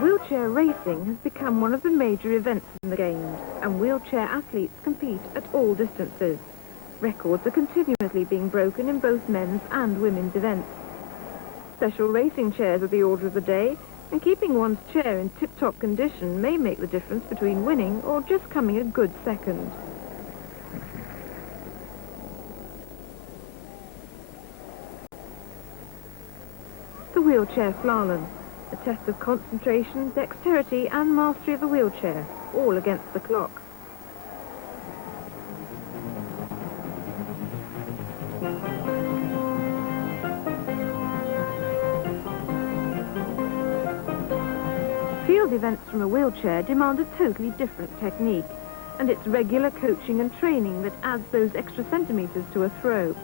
Wheelchair racing has become one of the major events in the Games, and wheelchair athletes compete at all distances. Records are continuously being broken in both men's and women's events. Special racing chairs are the order of the day, and keeping one's chair in tip-top condition may make the difference between winning or just coming a good second. The wheelchair slalom, a test of concentration, dexterity and mastery of the wheelchair, all against the clock. Field events from a wheelchair demand a totally different technique, and it's regular coaching and training that adds those extra centimetres to a throw.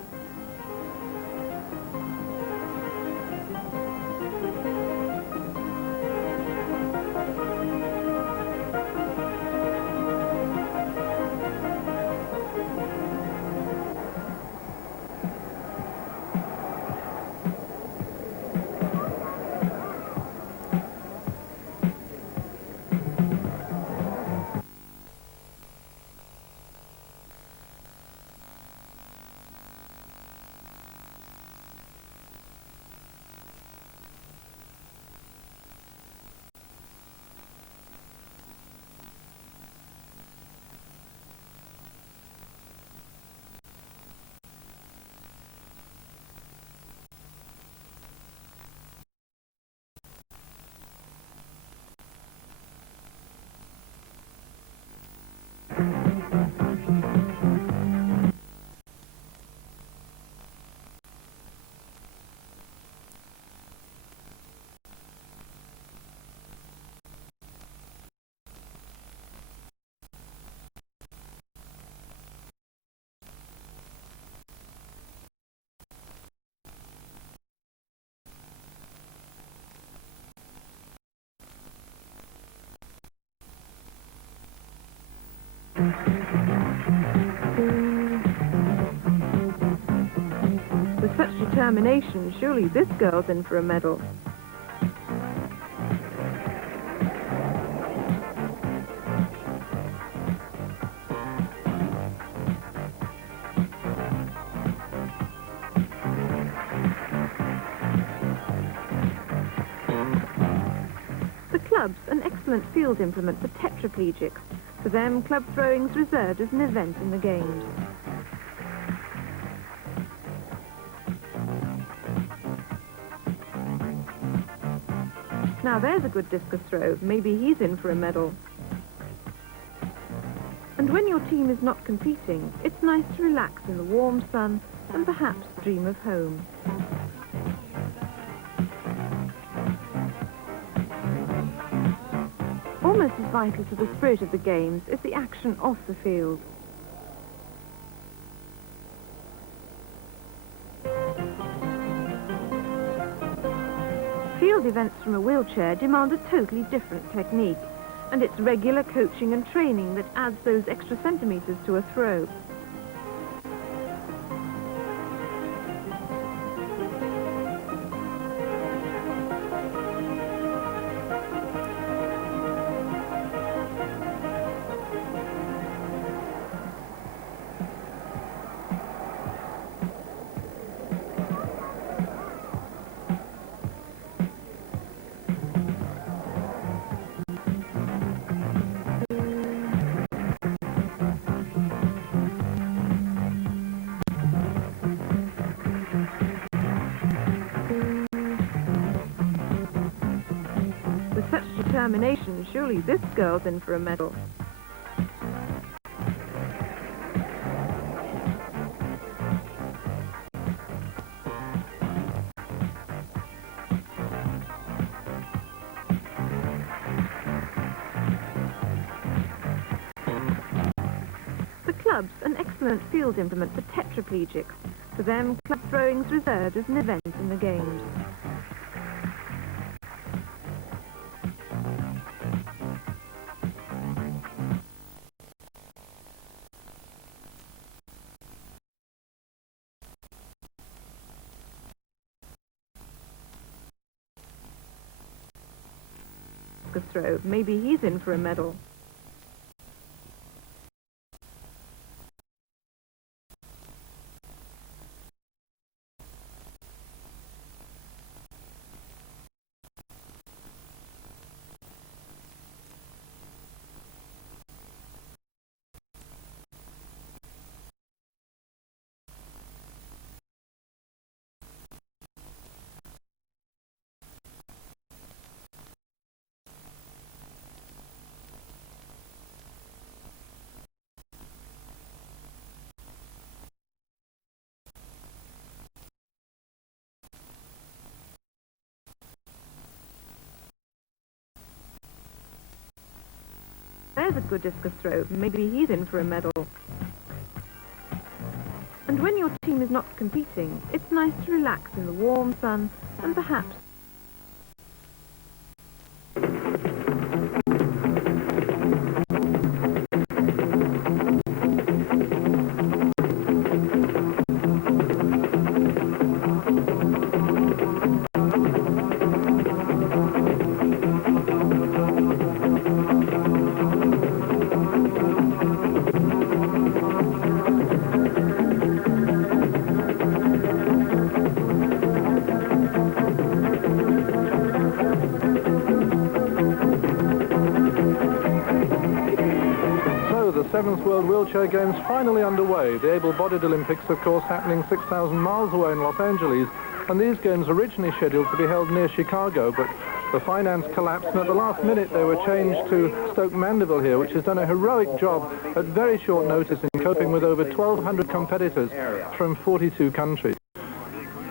With such determination, surely this girl's in for a medal. The club's an excellent field implement for tetraplegics. For them, club throwing's reserved as an event in the Games. Now there's a good discus throw. Maybe he's in for a medal. And when your team is not competing, it's nice to relax in the warm sun and perhaps dream of home. Almost as vital to the spirit of the Games is the action off the field. Field events from a wheelchair demand a totally different technique, and it's regular coaching and training that adds those extra centimetres to a throw. With such determination, surely this girl's in for a medal. The club's an excellent field implement for tetraplegics. For them, club throwing's reserved as an event in the Games. discus throw. Maybe he's in for a medal. There's a good discus throw. Maybe he's in for a medal. And when your team is not competing, it's nice to relax in the warm sun and perhaps The 7th World Wheelchair Games finally underway. The able-bodied Olympics, of course, happening 6,000 miles away in Los Angeles. And these games originally scheduled to be held near Chicago, but the finance collapsed, and at the last minute they were changed to Stoke Mandeville here, which has done a heroic job at very short notice in coping with over 1,200 competitors from 42 countries.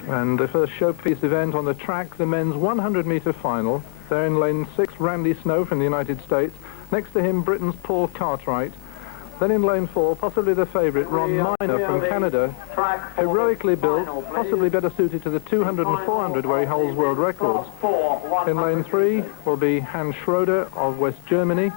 And the first showpiece event on the track, the men's 100-metre final. There in lane 6, Randy Snow from the United States. Next to him, Britain's Paul Cartwright. Then in lane 4, possibly the favourite, Ron Minor from Canada, heroically built, possibly better suited to the 200 and 400 where he holds world records. In lane 3 will be Hans Schroeder of West Germany.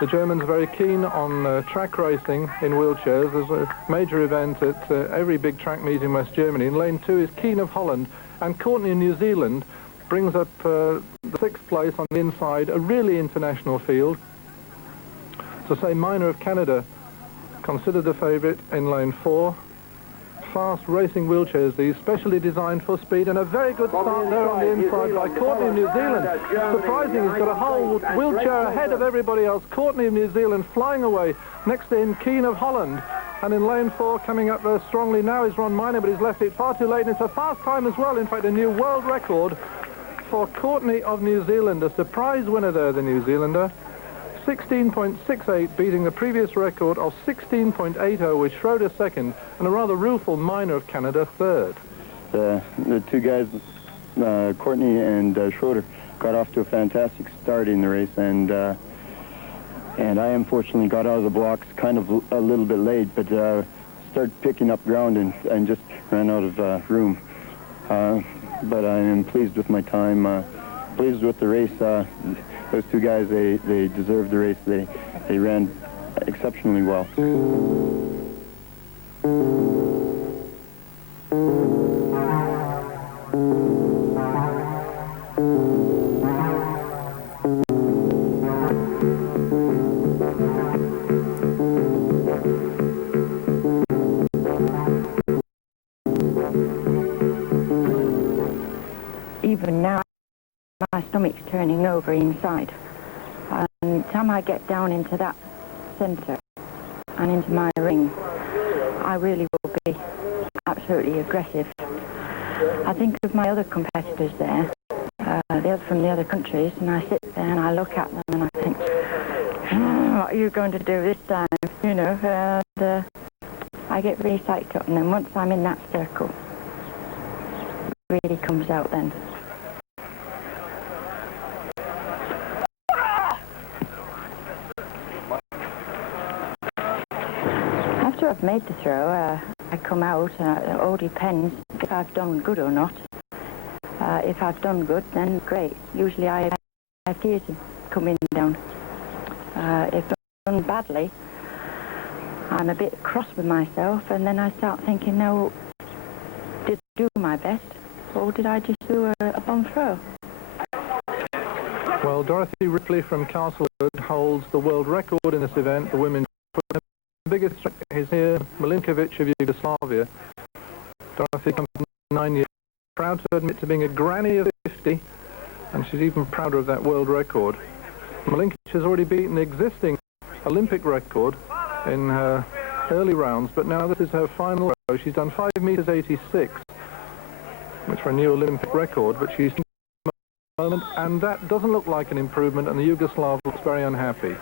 The Germans are very keen on track racing in wheelchairs. There's a major event at every big track meet in West Germany. In lane 2 is Keane of Holland, and Courtney in New Zealand brings up the 6th place on the inside, a really international field. So say Minor of Canada, considered the favourite in lane 4. Fast racing wheelchairs, these specially designed for speed, and a very good start there on the inside by Courtney of New Zealand. Surprising, he's got a whole wheelchair ahead of everybody else. Courtney of New Zealand flying away. Next to him, Keane of Holland. And in lane 4, coming up there strongly now is Ron Minor, but he's left it far too late, and it's a fast time as well. In fact, a new world record for Courtney of New Zealand. A surprise winner there, the New Zealander. 16.68, beating the previous record of 16.80 with Schroeder second, and a rather rueful Minor of Canada third. The two guys, Courtney and Schroeder, got off to a fantastic start in the race, and I unfortunately got out of the blocks kind of a little bit late, but started picking up ground and just ran out of room. But I am pleased with my time, pleased with the race. Those two guys, they deserved the race. They ran exceptionally well. Even now, my stomach's turning over inside. And time I get down into that centre and into my ring, I really will be absolutely aggressive. I think of my other competitors there, from the other countries, and I sit there and I look at them and I think, what are you going to do this time? You know, and I get really psyched up, and then once I'm in that circle, it really comes out then. After I've made the throw, I come out, it all depends if I've done good or not. If I've done good, then great. Usually I have tears coming down. If I've done badly, I'm a bit cross with myself, and then I start thinking, now, did I do my best, or did I just do a bum throw? Well, Dorothy Ripley from Castlewood holds the world record in this event, the women's. The biggest is here, Milinkovic of Yugoslavia. Dorothy comes from 9 years, proud to admit to being a granny of 50, and she's even prouder of that world record. Milinkovic has already beaten the existing Olympic record in her early rounds, but now this is her final row. She's done 5 meters 86, which for a new Olympic record, but she's moment, and that doesn't look like an improvement, and the Yugoslav looks very unhappy.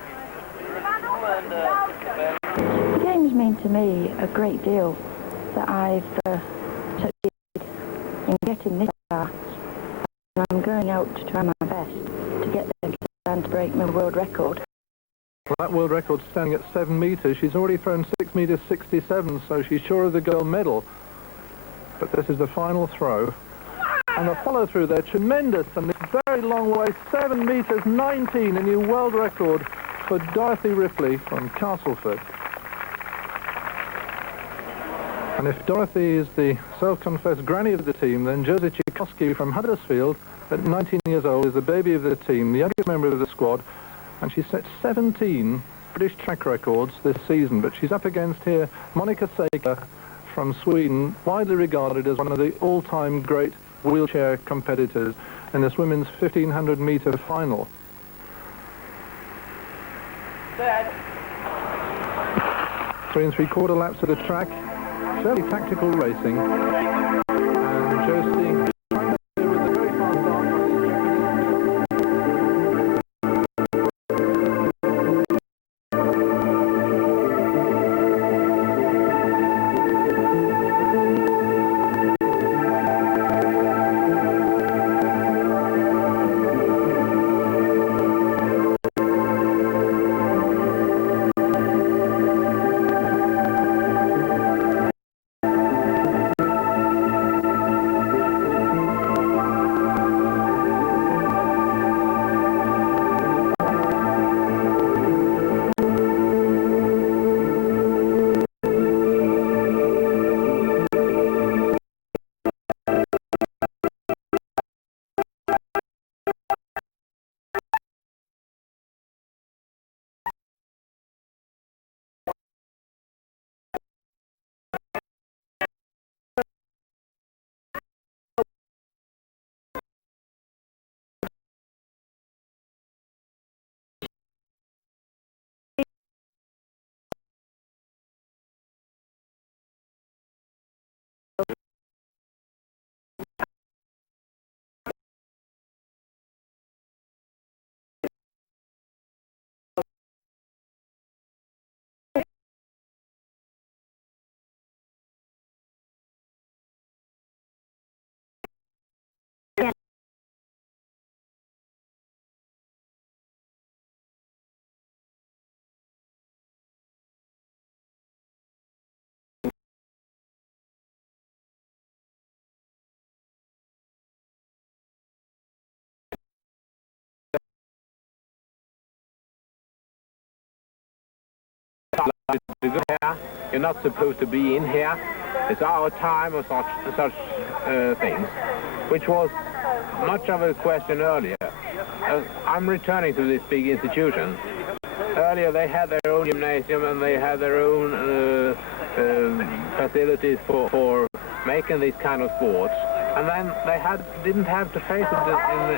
The games mean to me a great deal that I've succeeded in getting this far, and I'm going out to try my best to get there and to break my world record. Well, that world record's standing at 7 meters. She's already thrown 6 meters 67, so she's sure of the gold medal. But this is the final throw. And the follow-through there, tremendous, and this very long way, 7 meters 19, a new world record for Dorothy Ripley from Castleford. And if Dorothy is the self-confessed granny of the team, then Jerzy Tchaikovsky from Huddersfield, at 19 years old, is the baby of the team, the youngest member of the squad, and she's set 17 British track records this season. But she's up against here Monica Seika from Sweden, widely regarded as one of the all-time great wheelchair competitors in this women's 1500-meter final. Dad. 3 3/4 laps of the track, fairly tactical racing, and Josie trying to do with a very fast start. You're not supposed to be in here. It's our time or such things, which was much of a question earlier. I'm returning to this big institution. Earlier they had their own gymnasium and they had their own facilities for making these kind of sports, and then they didn't have to face it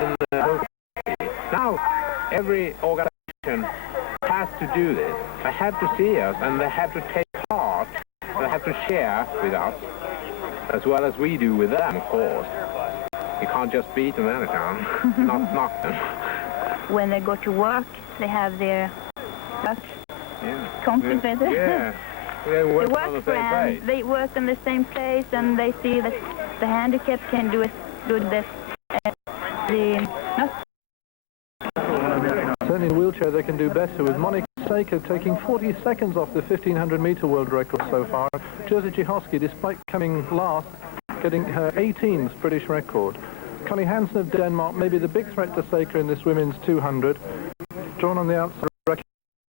in the whole city. Now every organization has to do this. They have to see us and they have to take part. They have to share with us as well as we do with them, of course. You can't just beat them anytime, not knock them. When they go to work, they have their work compensated. Yeah, they work on the same place. They work in the same place, and they see that the handicapped can do this. Certainly in a wheelchair they can do better, with Monica Seika taking 40 seconds off the 1500-meter world record so far. Jerzy Tchaikovsky, despite coming last, getting her 18th British record. Connie Hansen of Denmark may be the big threat to Seika in this women's 200. Drawn on the outside,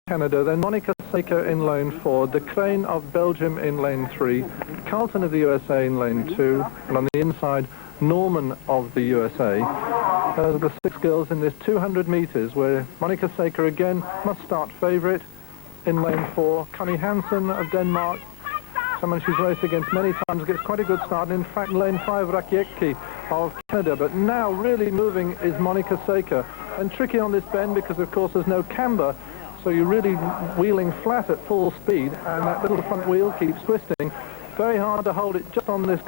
Canada, then Monica Seika in lane 4, De Crane of Belgium in lane 3, Carlton of the USA in lane 2, and on the inside, Norman of the USA. Those are the 6 girls in this 200 meters, where Monica Saker again must start favourite. In lane 4, Connie Hansen of Denmark, someone she's raced against many times, gets quite a good start. In fact, lane 5, Rakiecki of Canada. But now really moving is Monica Saker. And tricky on this bend because, of course, there's no camber. So you're really wheeling flat at full speed, and that little front wheel keeps twisting. Very hard to hold it just on this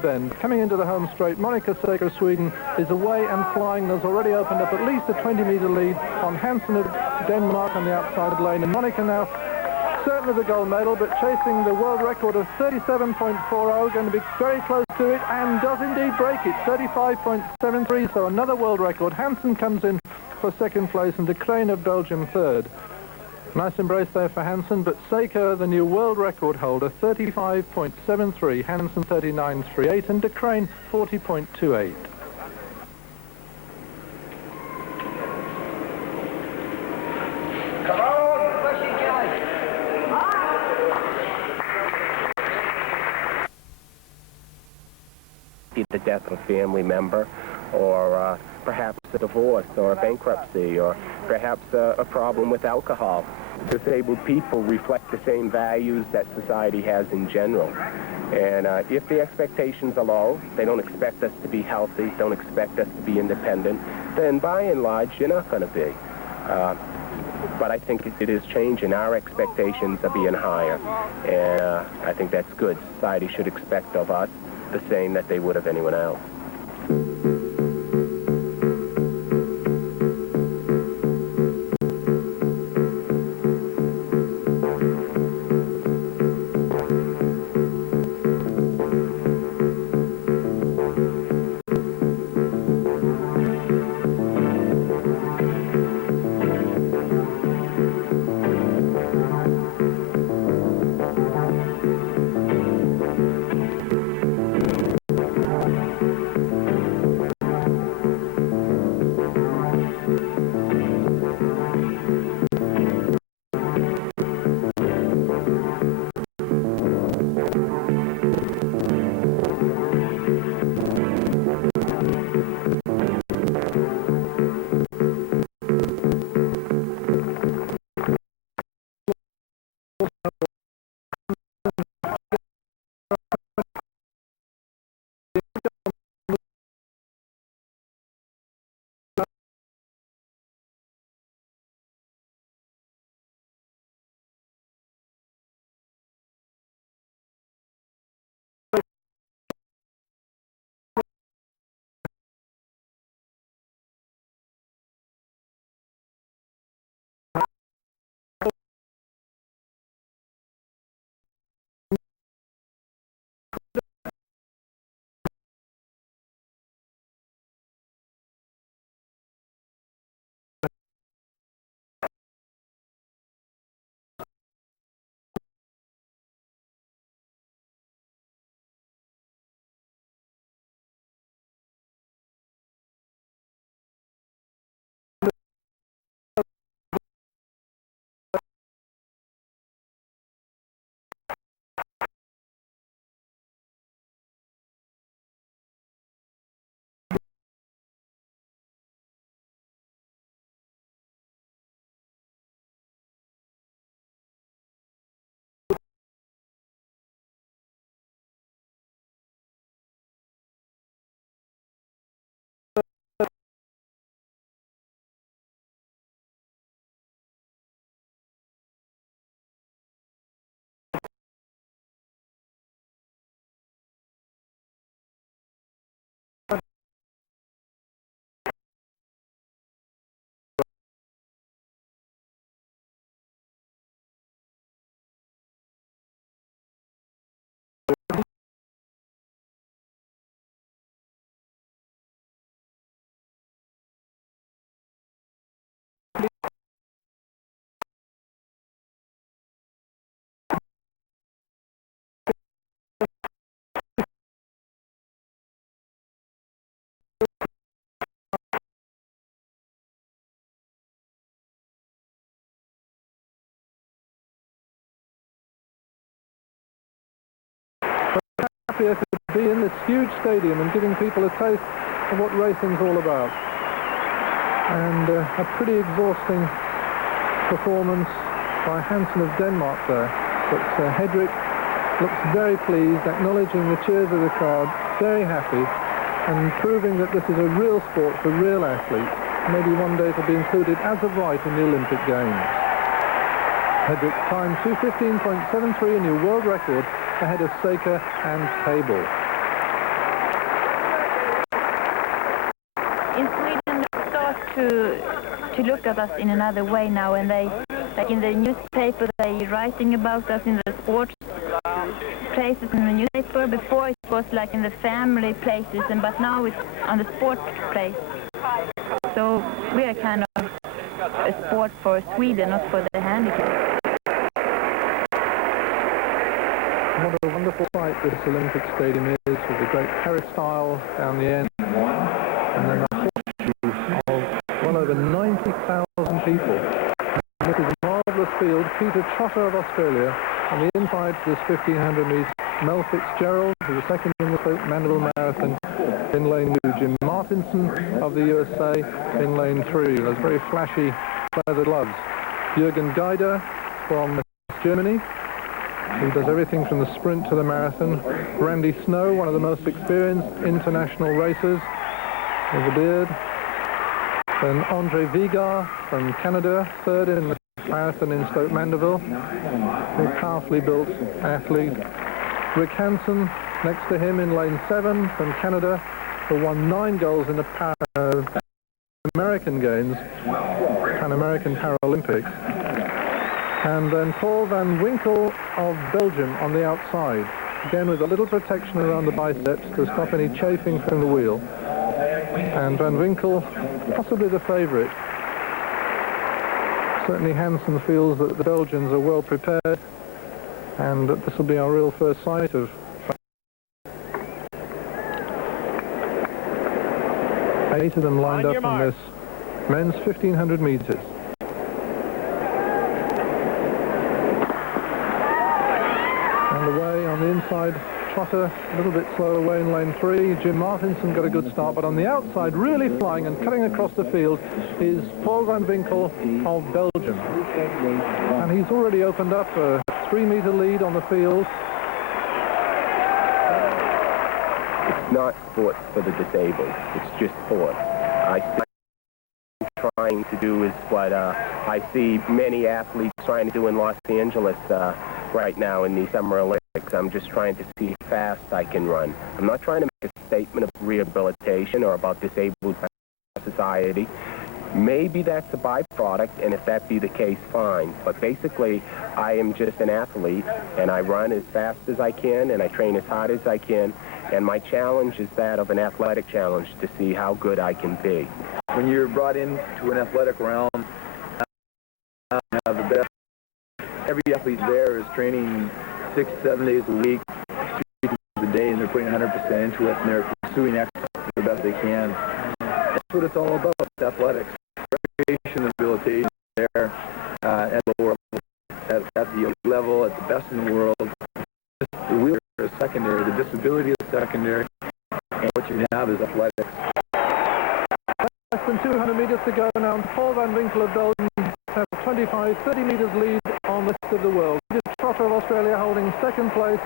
bend. Coming into the home straight, Monica Saker of Sweden is away and flying. There's already opened up at least a 20-meter lead on Hansen of Denmark on the outside lane. And Monica now certain of the gold medal, but chasing the world record of 37.40, going to be very close to it, and does indeed break it, 35.73, so another world record. Hansen comes in for second place, and de Crane of Belgium third. Nice embrace there for Hansen, but Saker, the new world record holder, 35.73, Hansen 39.38, and de Crane 40.28. The death of a family member, or perhaps a divorce, or a bankruptcy, or perhaps a problem with alcohol. Disabled people reflect the same values that society has in general. And if the expectations are low, they don't expect us to be healthy, don't expect us to be independent, then by and large, you're not going to be. But I think it is changing. Our expectations are being higher. And I think that's good. Society should expect of us the same that they would of anyone else. atmosphere could be in this huge stadium and giving people a taste of what racing's all about. And a pretty exhausting performance by Hansen of Denmark there. But Hedrick looks very pleased, acknowledging the cheers of the crowd, very happy, and proving that this is a real sport for real athletes. Maybe one day it'll be included as of right in the Olympic Games. Hedrick timed 2:15.73, a new world record, ahead of Saker and Cable. In Sweden, they start to look at us in another way now, and they, like in the newspaper, they writing about us in the sports places in the newspaper. Before it was like in the family places, but now it's on the sports place. So we are kind of a sport for Sweden, not for the handicapped. What a wonderful sight this Olympic Stadium is, with the great peristyle down the end, and then the horseshoe of well over 90,000 people. And this is a marvellous field. Peter Trotter of Australia on the inside to this 1,500 metres. Mel Fitzgerald, who was second in the Stoke Mandeville Marathon, in lane 2. Jim Martinson of the USA in lane 3. Those very flashy leather gloves. Jürgen Geider from Germany, who does everything from the sprint to the marathon. Randy Snow, one of the most experienced international racers, with a beard. Then Andre Vigar from Canada, third in the marathon in Stoke Mandeville. A powerfully built athlete. Rick Hansen next to him in lane 7 from Canada, who won 9 goals in the American Games, Pan American Paralympics. And then Paul van Winkel of Belgium on the outside, again with a little protection around the biceps to stop any chafing from the wheel. And van Winkel, possibly the favourite. Certainly Hansen feels that the Belgians are well prepared, and that this will be our real first sight of 8 of them lined up in this men's 1,500 metres. And away on the inside, Trotter a little bit slow away in lane 3. Jim Martinson got a good start, but on the outside, really flying and cutting across the field, is Paul van Winkel of Belgium. And he's already opened up a 3-metre lead on the field. It's not sports for the disabled. It's just sport. What I'm trying to do is what I see many athletes trying to do in Los Angeles right now in the Summer Olympics. I'm just trying to see how fast I can run. I'm not trying to make a statement of rehabilitation or about disabled society. Maybe that's a byproduct, and if that be the case, fine. But basically, I am just an athlete, and I run as fast as I can, and I train as hard as I can, and my challenge is that of an athletic challenge to see how good I can be. When you're brought into an athletic realm, the best, every athlete there is training 6-7 days a week, 3 times a day, and they're putting 100% into it, and they're pursuing excellence the best they can. That's what it's all about, athletics. Recreation and rehabilitation there at the world, at the level, at the best in the world. The wheelchair is secondary, the disability is secondary, and what you have is athletics. Less than 200 metres to go now, and Paul van Winkel of Belgium has 25-30 metres lead on the rest of the world. Trotter of Australia holding second place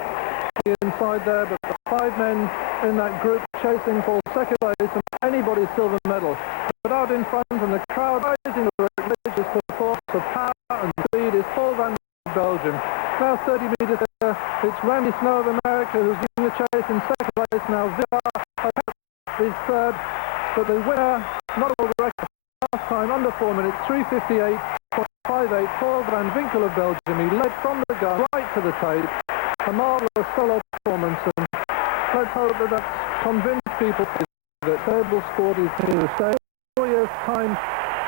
inside there, but the 5 men in that group chasing for second place and anybody's silver medal. But out in front, and the crowd rising with religious performance of power and speed, is Paul van Winkel of Belgium. Now 30 metres there, it's Randy Snow of America who's leading the chase in second place now. Villar is third, but the winner, not a world record, last time under 4 minutes, 3:58.58, Paul van Winkel of Belgium. He led from the gun right to the tape. A marvellous solo performance, and let's hope that that's convinced people that table sport is here to stay. 4 years' time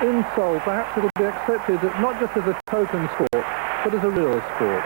in Seoul, perhaps it'll be accepted not just as a token sport, but as a real sport.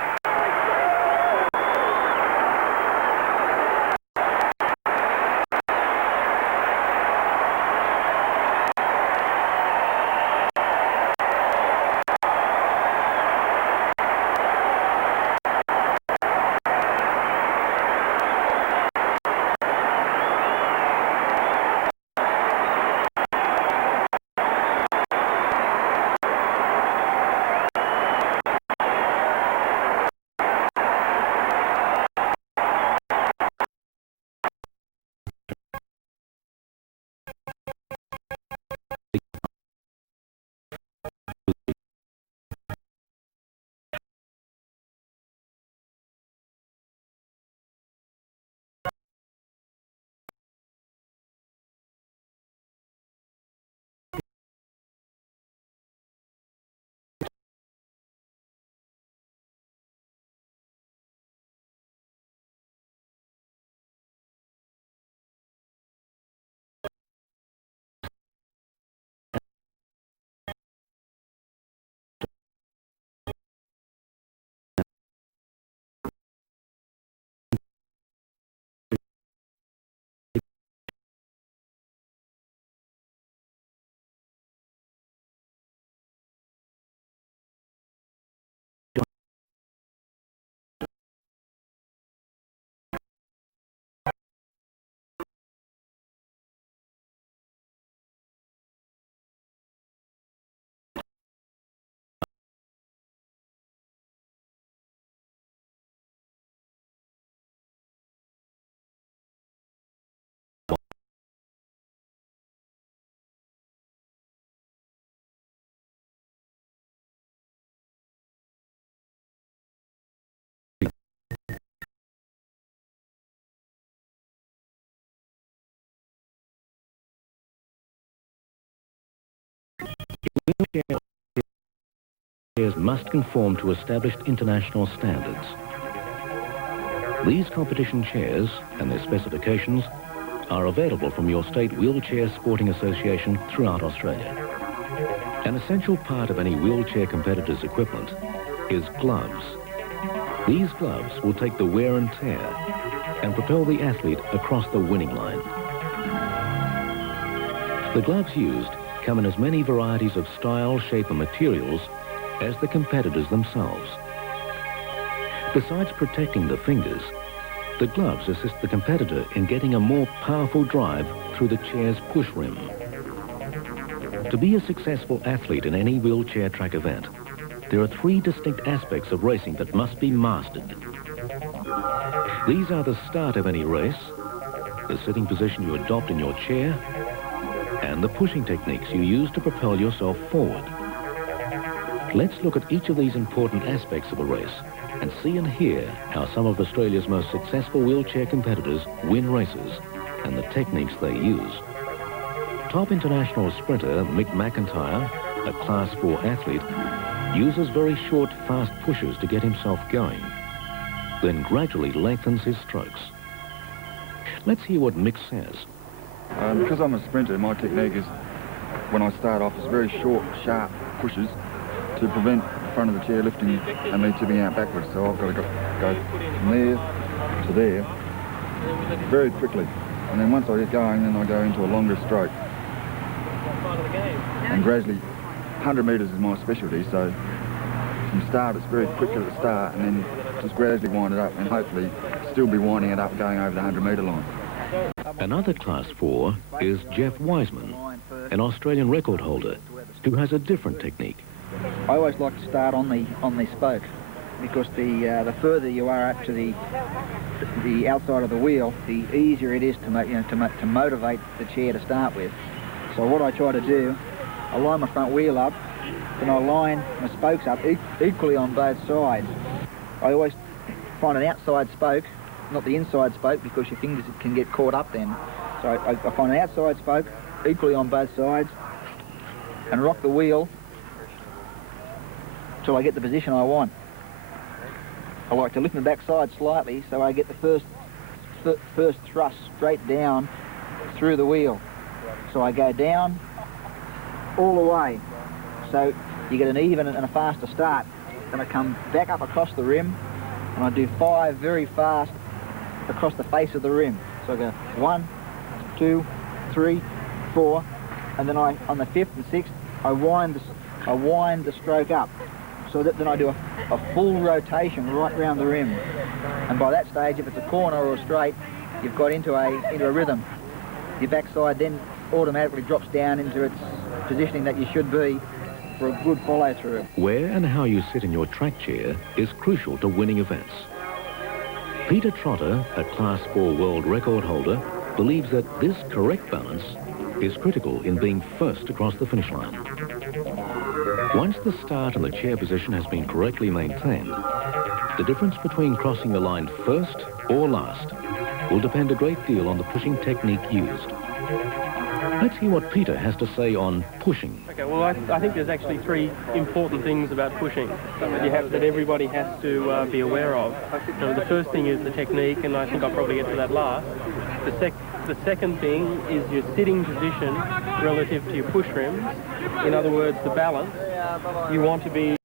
chairs must conform to established international standards. These competition chairs and their specifications are available from your state wheelchair sporting association throughout Australia. An essential part of any wheelchair competitor's equipment is gloves. These gloves will take the wear and tear and propel the athlete across the winning line. The gloves used come in as many varieties of style, shape and materials as the competitors themselves. Besides protecting the fingers, the gloves assist the competitor in getting a more powerful drive through the chair's push rim. To be a successful athlete in any wheelchair track event, there are three distinct aspects of racing that must be mastered. These are the start of any race, the sitting position you adopt in your chair, and the pushing techniques you use to propel yourself forward. Let's look at each of these important aspects of a race and see and hear how some of Australia's most successful wheelchair competitors win races and the techniques they use. Top international sprinter Mick McIntyre, a Class 4 athlete, uses very short, fast pushes to get himself going, then gradually lengthens his strokes. Let's hear what Mick says. Because I'm a sprinter, my technique is, when I start off, is very short, sharp pushes to prevent the front of the chair lifting and me tipping out backwards. So I've got to go from there to there very quickly. And then once I get going, then I go into a longer stroke. And gradually, 100 metres is my specialty, so from start it's very quick at the start and then just gradually wind it up and hopefully still be winding it up going over the 100-metre line. Another Class 4 is Jeff Wiseman, an Australian record holder who has a different technique. I always like to start on the spoke because the further you are up to the outside of the wheel, the easier it is to motivate the chair to start with. So what I try to do, I line my front wheel up, then I line my spokes up equally on both sides. I always find an outside spoke, not the inside spoke, because your fingers can get caught up then. So I find an outside spoke equally on both sides and rock the wheel till I get the position I want. I like to lift the back side slightly so I get the first thrust straight down through the wheel. So I go down all the way. So you get an even and a faster start. Then I come back up across the rim and I do 5 very fast across the face of the rim. So I go 1, 2, 3, 4, and then on the 5th and 6th I wind the stroke up. So that then I do a full rotation right round the rim. And by that stage, if it's a corner or a straight, you've got into a rhythm. Your backside then automatically drops down into its positioning that you should be for a good follow-through. Where and how you sit in your track chair is crucial to winning events. Peter Trotter, a Class 4 world record holder, believes that this correct balance is critical in being first across the finish line. Once the start and the chair position has been correctly maintained, the difference between crossing the line first or last will depend a great deal on the pushing technique used. Let's hear what Peter has to say on pushing. Okay, well, I think there's actually 3 important things about pushing that everybody has to be aware of. So the first thing is the technique, and I think I'll probably get to that last. The second thing is your sitting position relative to your push rims. In other words, the balance. You want to be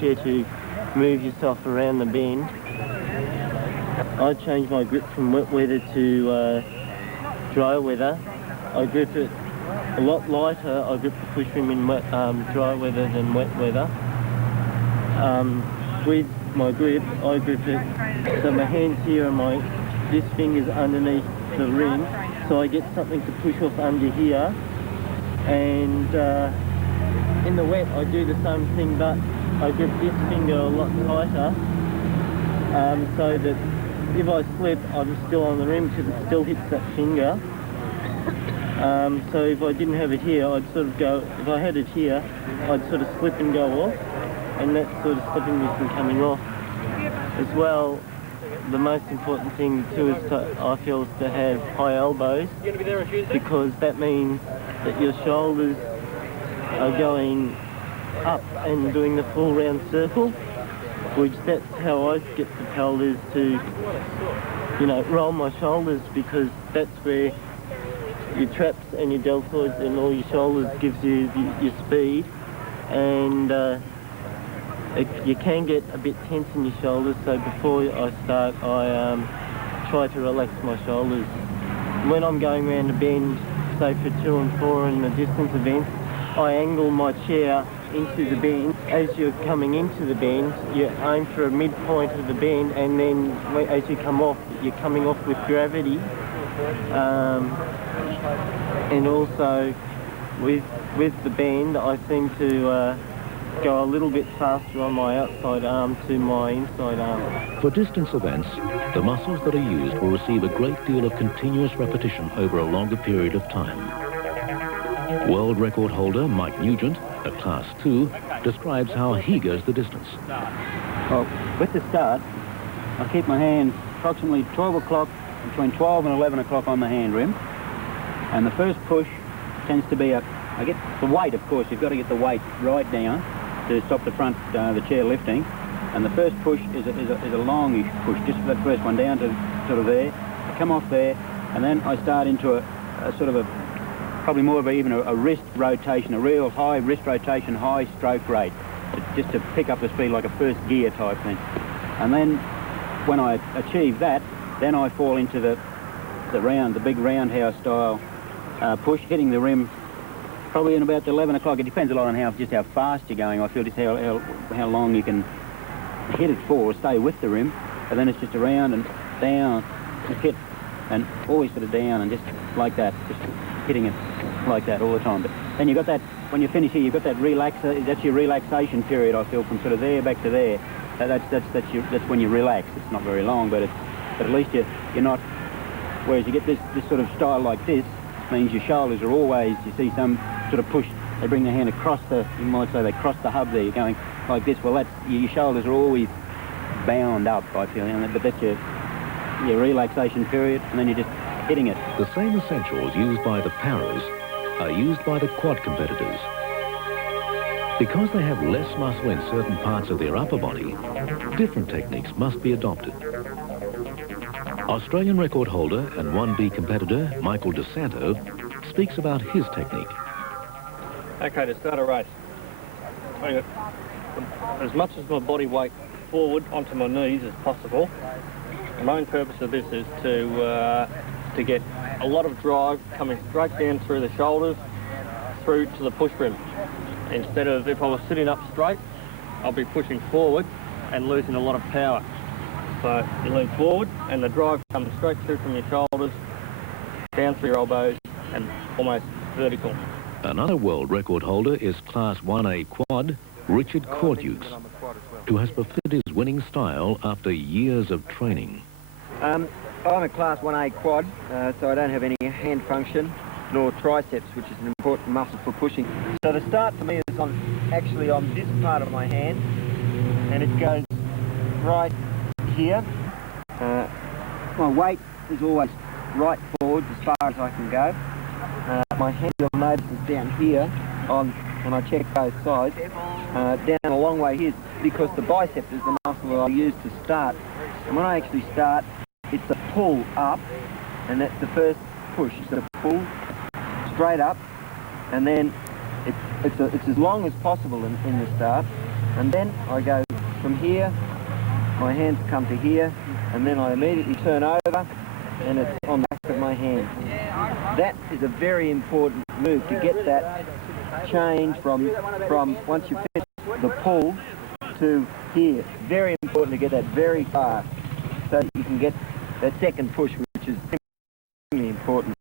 to move yourself around the bend. I change my grip from wet weather to dry weather. I grip it a lot lighter. I grip the push rim in dry weather than wet weather. With my grip, I grip it so my hands here and this finger's underneath the rim, so I get something to push off under here. And in the wet, I do the same thing, but I grip this finger a lot tighter, so that if I slip, I'm still on the rim because it still hits that finger. So if I didn't have it here, I'd sort of go, if I had it here, I'd sort of slip and go off, and that's sort of stopping me from coming off. As well, the most important thing too is I feel, is to have high elbows, because that means that your shoulders are going up and doing the full round circle, which that's how I get propelled, is to, you know, roll my shoulders, because that's where your traps and your deltoids and all your shoulders gives you your speed. And you can get a bit tense in your shoulders, so before I start I try to relax my shoulders. When I'm going around a bend, say for 2 and 4 in the distance events, I angle my chair into the bend. As you're coming into the bend, you aim for a midpoint of the bend, and then as you come off, you're coming off with gravity. And also with the bend, I seem to go a little bit faster on my outside arm to my inside arm. For distance events, the muscles that are used will receive a great deal of continuous repetition over a longer period of time. World record holder Mike Nugent, at Class 2, describes how he goes the distance. Well, with the start, I keep my hands approximately 12 o'clock, between 12 and 11 o'clock on the hand rim. And the first push tends to be I get the weight, of course, you've got to get the weight right down to stop the front, the chair lifting. And the first push is a longish push, just for that first one down to sort of there. I come off there, and then I start into a sort of probably more of even a wrist rotation, a real high wrist rotation, high stroke rate, just to pick up the speed like a first gear type thing. And then when I achieve that, then I fall into the big roundhouse style push, hitting the rim probably in about 11 o'clock. It depends a lot on just how fast you're going. I feel just how long you can hit it for, or stay with the rim. And then it's just around and down and hit, and always sort of down and just like that, just hitting it like that all the time. But then you've got that, when you finish here, you've got that that's your relaxation period, I feel, from sort of there back to there. That's when you relax. It's not very long, but at least you're not, whereas you get this sort of style like this, means your shoulders are always, you see some sort of push, they bring the hand across you might say they cross the hub there, you're going like this. Well, your shoulders are always bound up, I feel, but that's your relaxation period, and then you're just hitting it. The same essentials used by the paras are used by the quad competitors. Because they have less muscle in certain parts of their upper body, different techniques must be adopted. Australian record holder and 1B competitor Michael DeSanto speaks about his technique. Okay, to start a race, I got as much as my body weight forward onto my knees as possible. The main purpose of this is to get a lot of drive coming straight down through the shoulders, through to the push rim. Instead of, if I was sitting up straight, I'll be pushing forward and losing a lot of power. So you lean forward and the drive comes straight through from your shoulders, down through your elbows and almost vertical. Another world record holder is Class 1A quad, Richard Cordukes, who has perfected his winning style after years of training. I'm a Class 1A quad, so I don't have any hand function, nor triceps, which is an important muscle for pushing. So the start for me is actually on this part of my hand, and it goes right here. My weight is always right forward as far as I can go. My hand, you'll notice, is down here when I check both sides, down a long way here, because the bicep is the muscle that I use to start. And when I actually start, it's a pull up, and that's the first push. It's a pull straight up, and then it's as long as possible in the start. And then I go from here, my hands come to here, and then I immediately turn over, and it's on the back of my hand. That is a very important move to get that change from once you finish the pull to here. Very important to get that very fast so that you can get that second push, which is extremely important.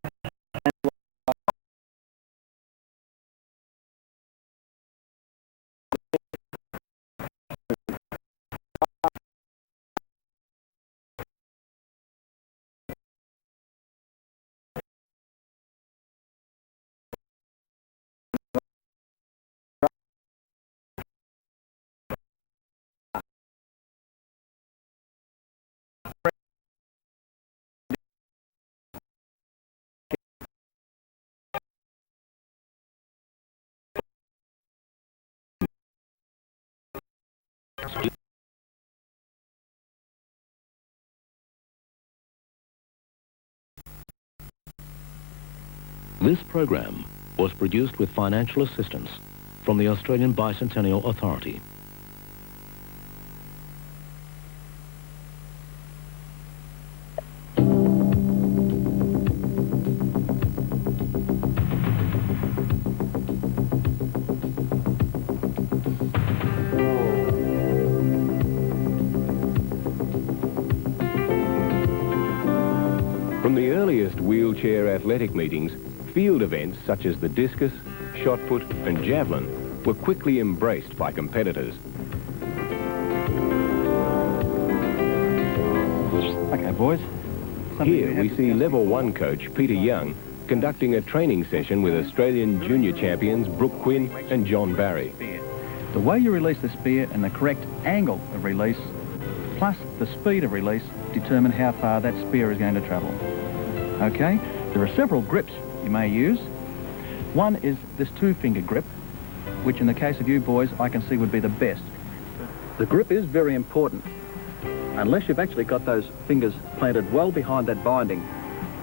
This program was produced with financial assistance from the Australian Bicentennial Authority. From the earliest wheelchair athletic meetings, field events such as the discus, shot put and javelin were quickly embraced by competitors. Okay, boys. Here we see Level 1 coach Peter Young conducting a training session with Australian junior champions Brooke Quinn and John Barry. The way you release the spear and the correct angle of release, plus the speed of release, determine how far that spear is going to travel. Okay? There are several grips you may use. One is this two-finger grip, which in the case of you boys, I can see would be the best. The grip is very important. Unless you've actually got those fingers planted well behind that binding,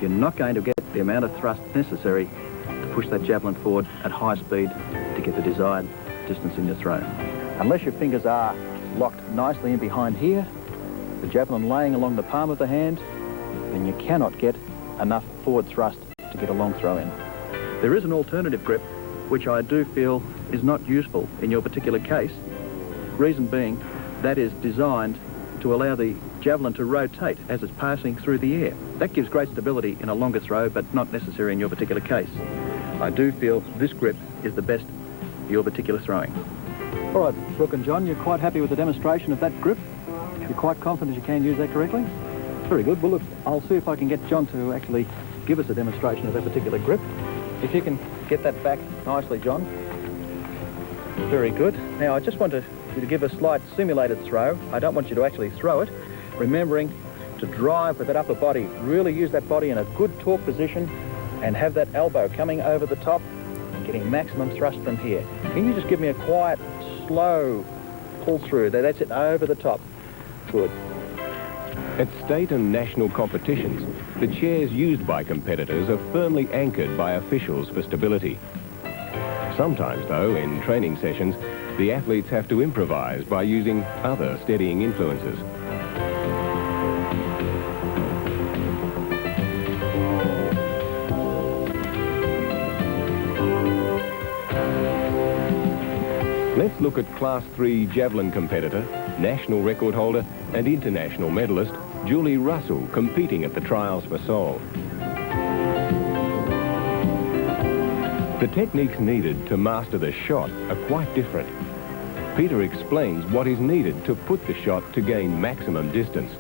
you're not going to get the amount of thrust necessary to push that javelin forward at high speed to get the desired distance in your throw. Unless your fingers are locked nicely in behind here, the javelin laying along the palm of the hand, then you cannot get enough forward thrust to get a long throw in. There is an alternative grip, which I do feel is not useful in your particular case. Reason being, that is designed to allow the javelin to rotate as it's passing through the air. That gives great stability in a longer throw, but not necessary in your particular case. I do feel this grip is the best for your particular throwing. All right, Brooke and John, you're quite happy with the demonstration of that grip? You're quite confident you can use that correctly? Very good. Well, look, I'll see if I can get John to actually give us a demonstration of that particular grip. If you can get that back nicely, John. Very good. Now, I just want you to give a slight simulated throw. I don't want you to actually throw it. Remembering to drive with that upper body. Really use that body in a good torque position and have that elbow coming over the top and getting maximum thrust from here. Can you just give me a quiet, slow pull through? That's it, over the top. Good. At state and national competitions, the chairs used by competitors are firmly anchored by officials for stability. Sometimes, though, in training sessions, the athletes have to improvise by using other steadying influences. Let's look at Class 3 javelin competitor, national record holder and international medalist Julie Russell competing at the Trials for Seoul. The techniques needed to master the shot are quite different. Peter explains what is needed to put the shot to gain maximum distance.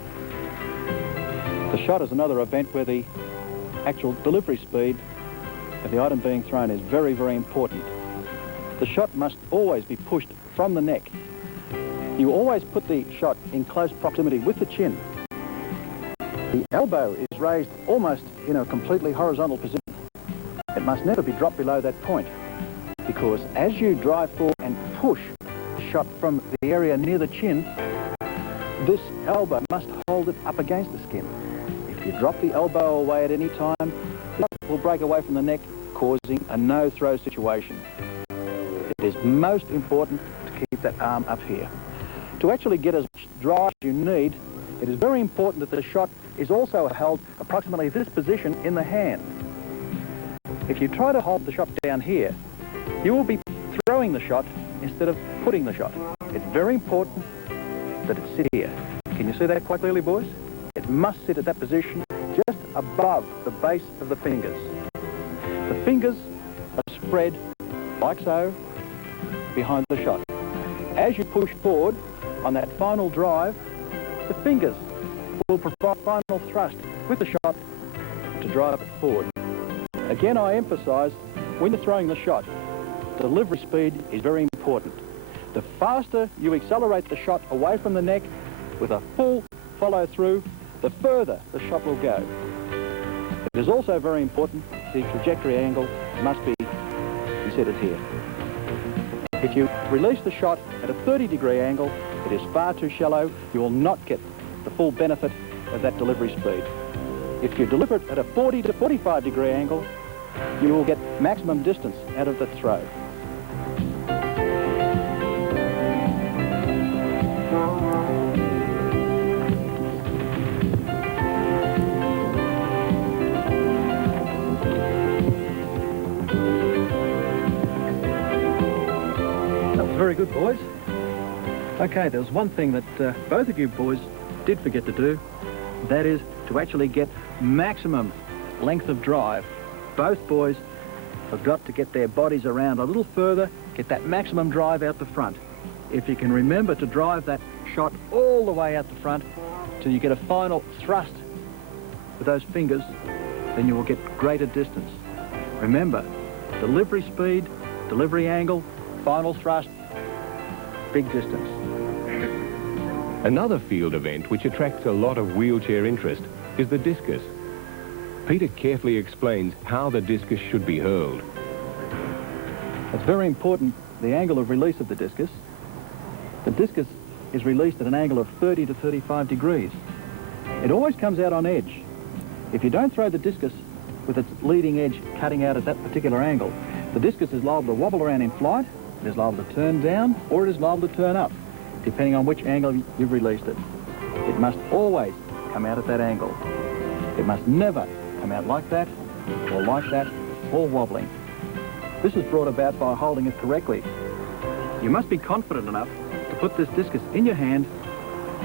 The shot is another event where the actual delivery speed of the item being thrown is very, very important. The shot must always be pushed from the neck. You always put the shot in close proximity with the chin. The elbow is raised almost in a completely horizontal position. It must never be dropped below that point, because as you drive forward and push the shot from the area near the chin, this elbow must hold it up against the skin. If you drop the elbow away at any time, the shot will break away from the neck, causing a no-throw situation. It is most important to keep that arm up here. To actually get as much drive as you need, it is very important that the shot is also held approximately this position in the hand. If you try to hold the shot down here, you will be throwing the shot instead of putting the shot. It's very important that it sit here. Can you see that quite clearly, boys? It must sit at that position just above the base of the fingers. The fingers are spread like so behind the shot. As you push forward on that final drive, the fingers will provide final thrust with the shot to drive it forward. Again, I emphasise, when you're throwing the shot, delivery speed is very important. The faster you accelerate the shot away from the neck with a full follow through, the further the shot will go. It is also very important the trajectory angle must be considered here. If you release the shot at a 30-degree angle, it is far too shallow. You will not get the full benefit of that delivery speed. If you deliver it at a 40 to 45-degree angle, you will get maximum distance out of the throw. Very good, boys. Okay, there was one thing that both of you boys did forget to do. That is to actually get maximum length of drive. Both boys forgot to get their bodies around a little further, get that maximum drive out the front. If you can remember to drive that shot all the way out the front till you get a final thrust with those fingers, then you will get greater distance. Remember, delivery speed, delivery angle, final thrust, big distance. Another field event which attracts a lot of wheelchair interest is the discus. Peter carefully explains how the discus should be hurled. It's very important, the angle of release of the discus. The discus is released at an angle of 30 to 35 degrees. It always comes out on edge. If you don't throw the discus with its leading edge cutting out at that particular angle, the discus is liable to wobble around in flight, it is liable to turn down, or it is liable to turn up, depending on which angle you've released it. It must always come out at that angle. It must never come out like that, or wobbling. This is brought about by holding it correctly. You must be confident enough to put this discus in your hand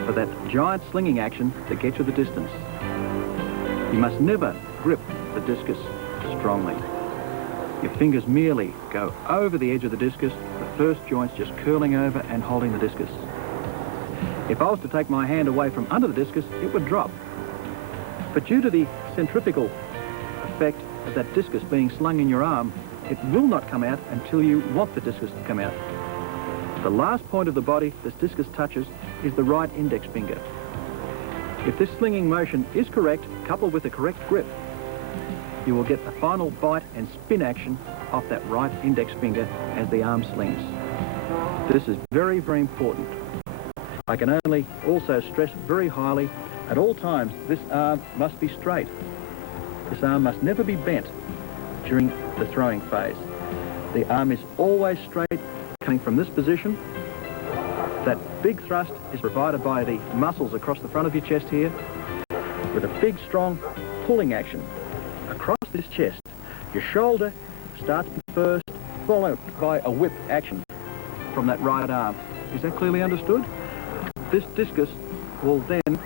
for that giant slinging action that gets you the distance. You must never grip the discus strongly. Your fingers merely go over the edge of the discus, the first joint's just curling over and holding the discus. If I was to take my hand away from under the discus, it would drop. But due to the centrifugal effect of that discus being slung in your arm, it will not come out until you want the discus to come out. The last point of the body this discus touches is the right index finger. If this slinging motion is correct, coupled with the correct grip, you will get a final bite and spin action off that right index finger as the arm slings. This is very, very important. I can only also stress very highly, at all times, this arm must be straight. This arm must never be bent during the throwing phase. The arm is always straight, coming from this position. That big thrust is provided by the muscles across the front of your chest here, with a big, strong pulling action across this chest. Your shoulder starts first, followed by a whip action from that right arm. Is that clearly understood? This discus will then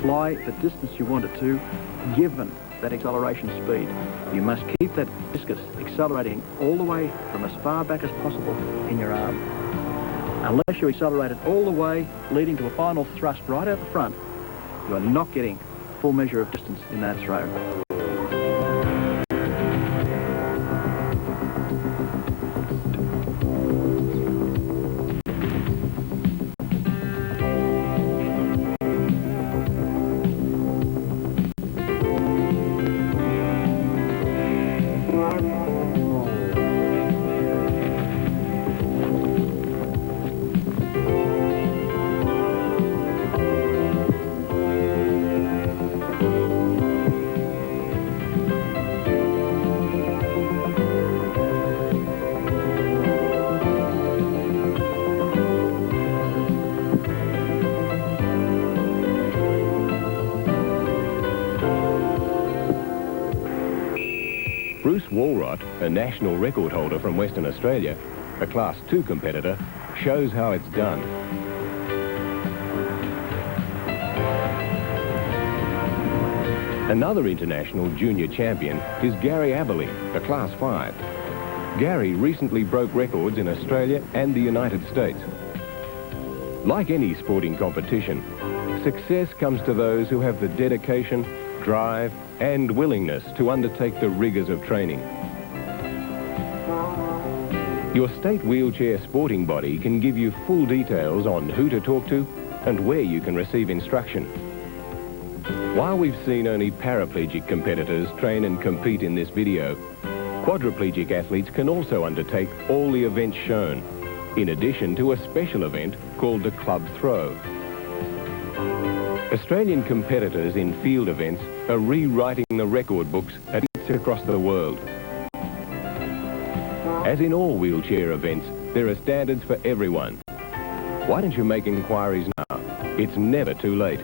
fly the distance you want it to, given that acceleration speed. You must keep that discus accelerating all the way from as far back as possible in your arm. Unless you accelerate it all the way, leading to a final thrust right out the front, you are not getting full measure of distance in that throw. Scott, a national record holder from Western Australia, a Class 2 competitor, shows how it's done. Another international junior champion is Gary Aberley, a Class 5. Gary recently broke records in Australia and the United States. Like any sporting competition, success comes to those who have the dedication, drive, and willingness to undertake the rigors of training. Your state wheelchair sporting body can give you full details on who to talk to and where you can receive instruction. While we've seen only paraplegic competitors train and compete in this video, quadriplegic athletes can also undertake all the events shown, in addition to a special event called the club throw. Australian competitors in field events are rewriting the record books at each across the world. As in all wheelchair events, there are standards for everyone. Why don't you make inquiries now? It's never too late.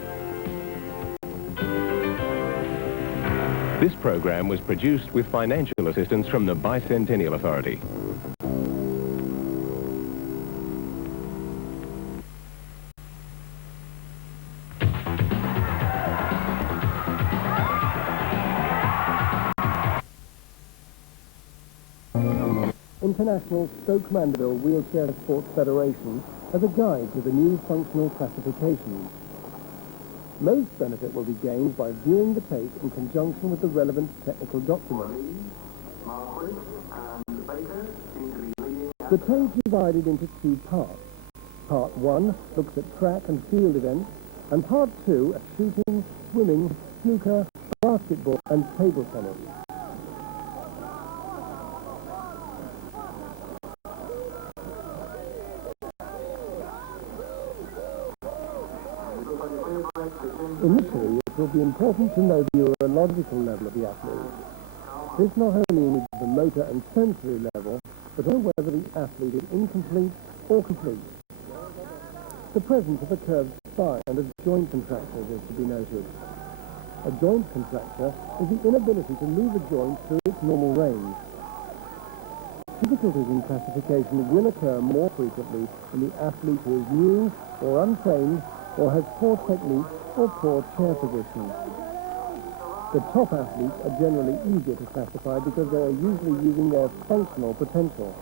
This program was produced with financial assistance from the Bicentennial Authority. International Stoke Mandeville Wheelchair Sports Federation has a guide to the new functional classifications. Most benefit will be gained by viewing the tape in conjunction with the relevant technical document. The tape is divided into two parts. Part 1 looks at track and field events, and Part 2 at shooting, swimming, snooker, basketball and table tennis. Initially, it will be important to know the urological level of the athlete. This not only needs the motor and sensory level, but also whether the athlete is incomplete or complete. The presence of a curved spine and of joint contractures is to be noted. A joint contracture is the inability to move a joint through its normal range. Difficulties in classification will occur more frequently in the athlete who is new or untrained or has poor technique or poor chair position. The top athletes are generally easier to classify because they are usually using their functional potential.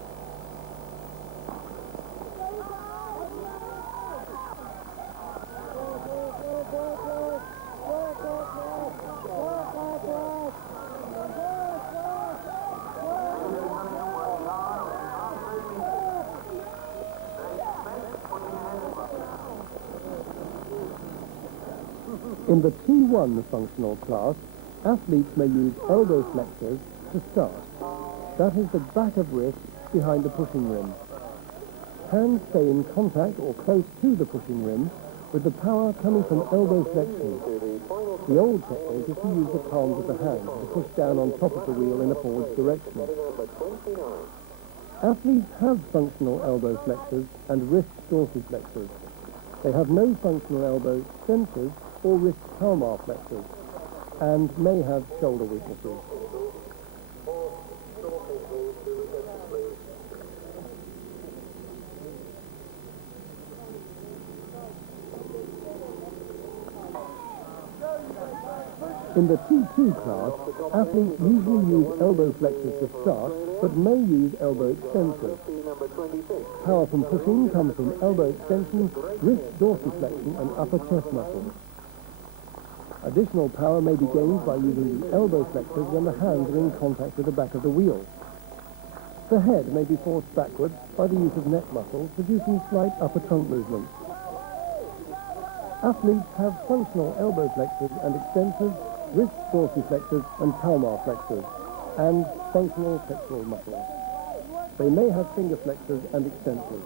In the T1 functional class, athletes may use elbow flexors to start. That is the back of wrist behind the pushing rim. Hands stay in contact or close to the pushing rim with the power coming from elbow flexion. The old technique is to use the palms of the hand to push down on top of the wheel in a forward direction. Athletes have functional elbow flexors and wrist dorsiflexors. They have no functional elbow extensors or wrist palmar flexors, and may have shoulder weaknesses. In the T2 class, athletes usually use elbow flexors to start, but may use elbow extensors. Power from pushing comes from elbow extension, wrist dorsiflexion, and upper chest muscles. Additional power may be gained by using the elbow flexors when the hands are in contact with the back of the wheel. The head may be forced backwards by the use of neck muscles, producing slight upper trunk movements. Athletes have functional elbow flexors and extensors, wrist dorsiflexors and palmar flexors, and functional pectoral muscles. They may have finger flexors and extensors.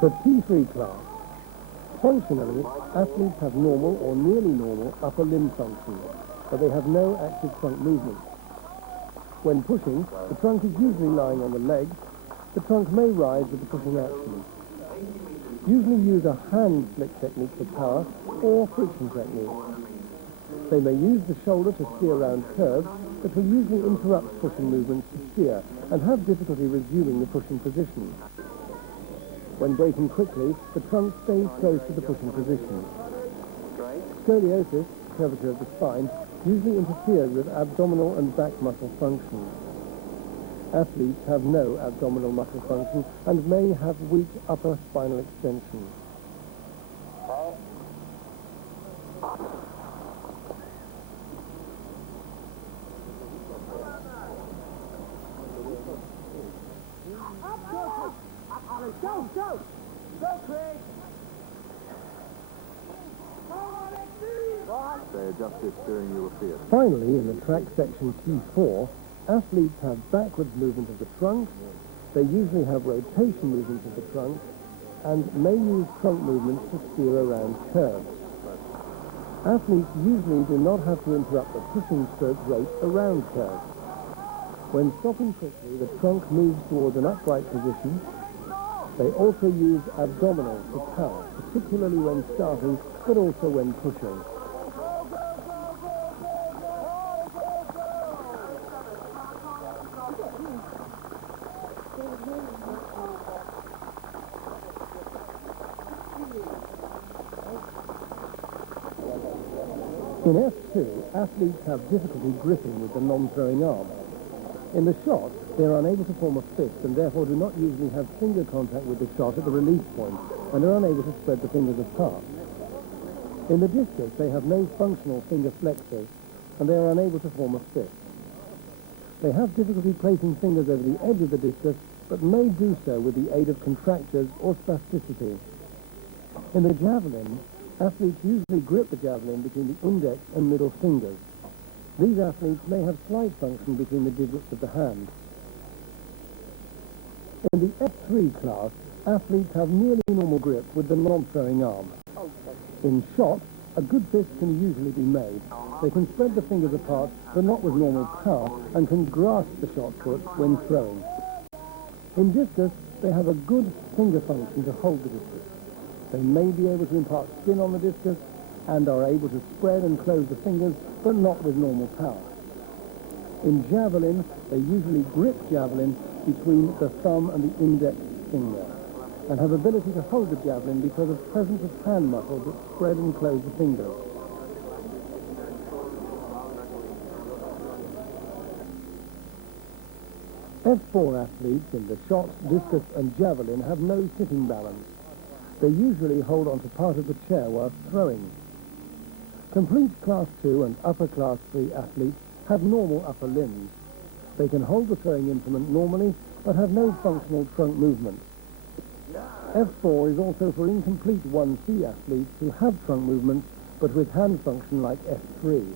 The T3 class. Functionally, athletes have normal or nearly normal upper limb function, but they have no active trunk movement. When pushing, the trunk is usually lying on the legs. The trunk may rise with the pushing action. Usually use a hand flick technique for power or friction technique. They may use the shoulder to steer around curves, but will usually interrupt pushing movements to steer and have difficulty resuming the pushing position. When braking quickly, the trunk stays close to the pushing position. Scoliosis, curvature of the spine, usually interferes with abdominal and back muscle function. Athletes have no abdominal muscle function and may have weak upper spinal extension. Go, go! Go, Craig! They adjust their steering wheel of fear. Finally, in the track section T4, athletes have backwards movement of the trunk, they usually have rotation movements of the trunk, and may use trunk movements to steer around curves. Athletes usually do not have to interrupt the pushing stroke rate around curves. When stopping quickly, the trunk moves towards an upright position. They also use abdominals for power, particularly when starting, but also when pushing. In F2, athletes have difficulty gripping with the non-throwing arm. In the shot, they are unable to form a fist and therefore do not usually have finger contact with the shot at the release point and are unable to spread the fingers apart. In the discus, they have no functional finger flexors and they are unable to form a fist. They have difficulty placing fingers over the edge of the discus, but may do so with the aid of contractures or spasticity. In the javelin, athletes usually grip the javelin between the index and middle fingers. These athletes may have slight function between the digits of the hand. In the F3 class, athletes have nearly normal grip with the non-throwing arm. In shot, a good fist can usually be made. They can spread the fingers apart, but not with normal power, and can grasp the shot put when throwing. In discus, they have a good finger function to hold the discus. They may be able to impart spin on the discus and are able to spread and close the fingers, but not with normal power. In javelin, they usually grip javelin between the thumb and the index finger, and have ability to hold the javelin because of presence of hand muscles that spread and close the fingers. F4 athletes in the shot, discus and javelin have no sitting balance. They usually hold onto part of the chair while throwing. Complete Class 2 and Upper Class 3 athletes have normal upper limbs. They can hold the throwing implement normally, but have no functional trunk movement. F4 is also for incomplete 1C athletes who have trunk movement, but with hand function like F3.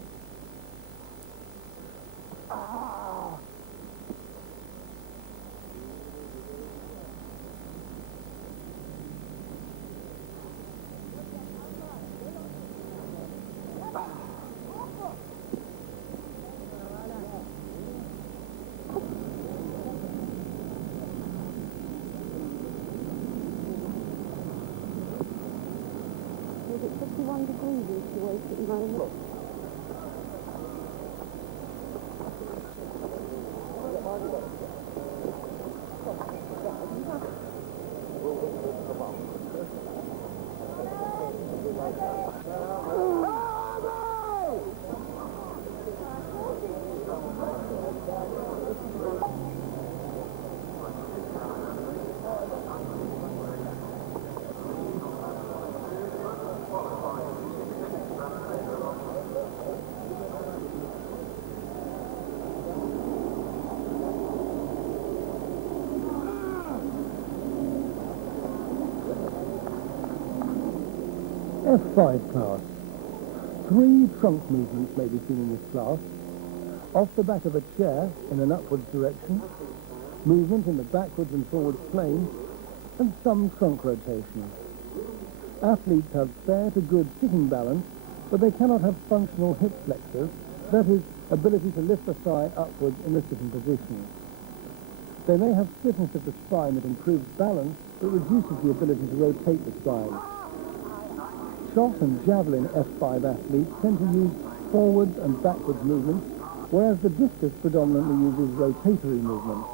Is it 51 degrees each way at the moment? F5 class. 3 trunk movements may be seen in this class. Off the back of a chair in an upwards direction, movement in the backwards and forwards plane, and some trunk rotation. Athletes have fair to good sitting balance, but they cannot have functional hip flexors, that is, ability to lift the thigh upwards in the sitting position. They may have stiffness of the spine that improves balance, but reduces the ability to rotate the spine. Shot and javelin F5 athletes tend to use forwards and backwards movements, whereas the discus predominantly uses rotatory movements.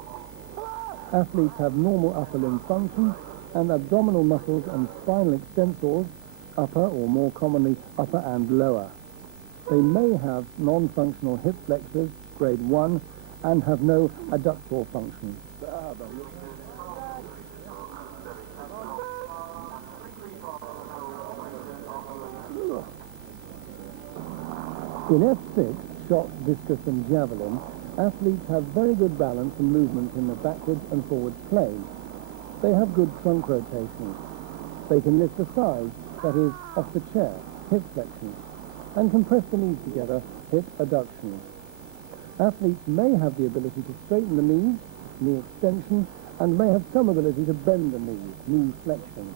Athletes have normal upper limb function, and abdominal muscles and spinal extensors, upper or more commonly upper and lower. They may have non-functional hip flexors, grade 1, and have no adductor function. In F6, shot, discus and javelin, athletes have very good balance and movement in the backwards and forwards plane. They have good trunk rotation. They can lift the thighs, that is, off the chair, hip flexion, and compress the knees together, hip adduction. Athletes may have the ability to straighten the knees, knee extension, and may have some ability to bend the knees, knee flexion.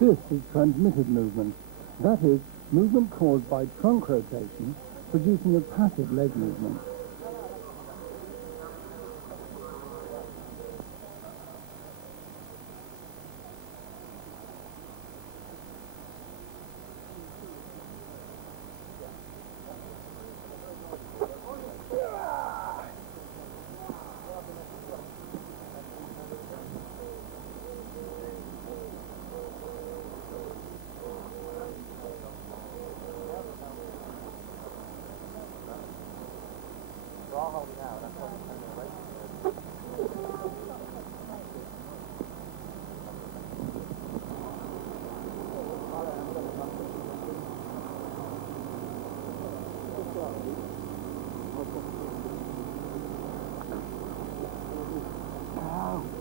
This is transmitted movement. That is, movement caused by trunk rotation, producing a passive leg movement.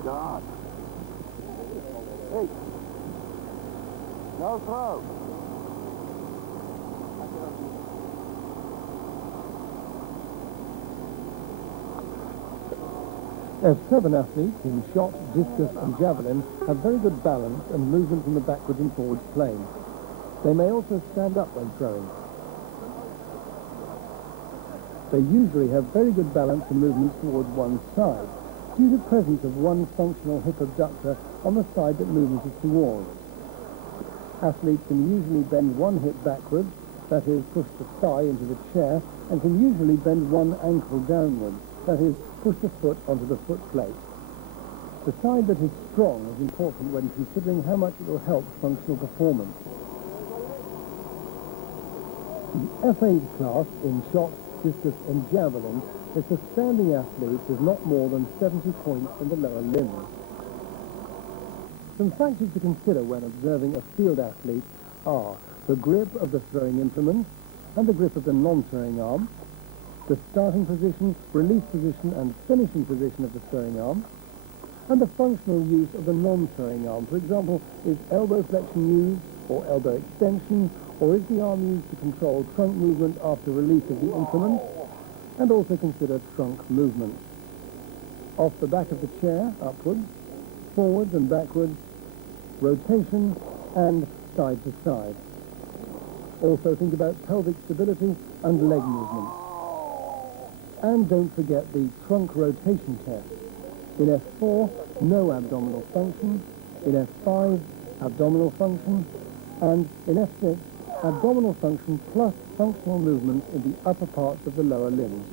God. Hey. No throw. F7 athletes in shot, discus and javelin have very good balance and movement in the backwards and forwards plane. They may also stand up when throwing. They usually have very good balance and movement towards one side, due to the presence of one functional hip abductor on the side that movement is towards. Athletes can usually bend one hip backwards, that is, push the thigh into the chair, and can usually bend one ankle downwards, that is, push the foot onto the foot plate. The side that is strong is important when considering how much it will help functional performance. The F8 class in shot, discus and javelin is for standing athletes with not more than 70 points in the lower limbs. Some factors to consider when observing a field athlete are the grip of the throwing implement and the grip of the non-throwing arm, the starting position, release position and finishing position of the throwing arm, and the functional use of the non-throwing arm. For example, is elbow flexion used or elbow extension, or is the arm used to control trunk movement after release of the implement? And also consider trunk movement. Off the back of the chair, upwards, forwards and backwards, rotation and side to side. Also think about pelvic stability and leg movement. And don't forget the trunk rotation test. In F4, no abdominal function. In F5, abdominal function. And in F6, abdominal function plus functional movement in the upper parts of the lower limbs.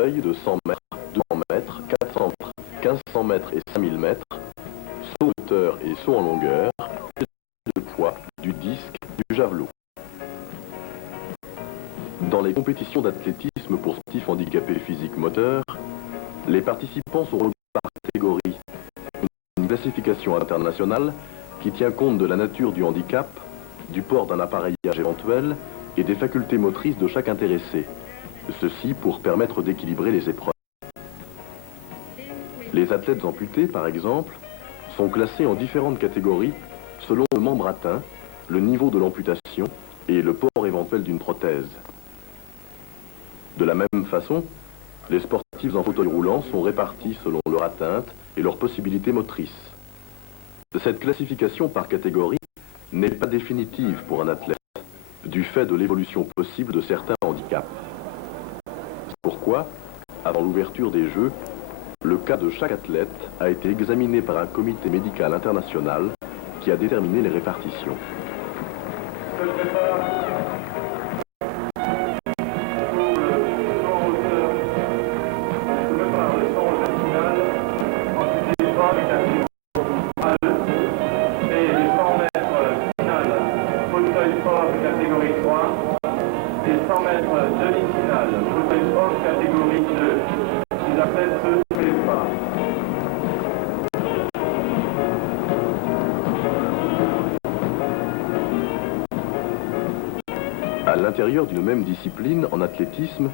fauteuils de 100 mètres, 200 mètres, 400 mètres, 1500 mètres et 5000 mètres, saut en hauteur et saut en longueur, de poids, du disque, du javelot. Dans les compétitions d'athlétisme pour sportifs handicapés physiques moteurs, les participants sont regroupés par catégorie. Une classification internationale qui tient compte de la nature du handicap, du port d'un appareillage éventuel et des facultés motrices de chaque intéressé. Ceci pour permettre d'équilibrer les épreuves. Les athlètes amputés, par exemple, sont classés en différentes catégories selon le membre atteint, le niveau de l'amputation et le port éventuel d'une prothèse. De la même façon, les sportifs en fauteuil roulant sont répartis selon leur atteinte et leurs possibilités motrices. Cette classification par catégorie n'est pas définitive pour un athlète, du fait de l'évolution possible de certains handicaps. C'est pourquoi, avant l'ouverture des Jeux, le cas de chaque athlète a été examiné par un comité médical international qui a déterminé les répartitions. Catégorie 3 et 100 mètres demi-finale, fauteuil sport catégorie 2. Ils appellent ceux que les pas. À l'intérieur d'une même discipline, en athlétisme,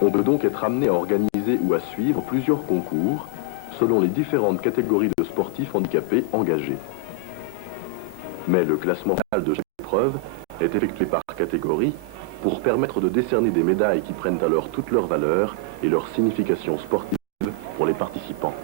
on peut donc être amené à organiser ou à suivre plusieurs concours selon les différentes catégories de sportifs handicapés engagés. Mais le classement final de chaque épreuve est effectué par catégorie pour permettre de décerner des médailles qui prennent alors toute leur valeur et leur signification sportive pour les participants.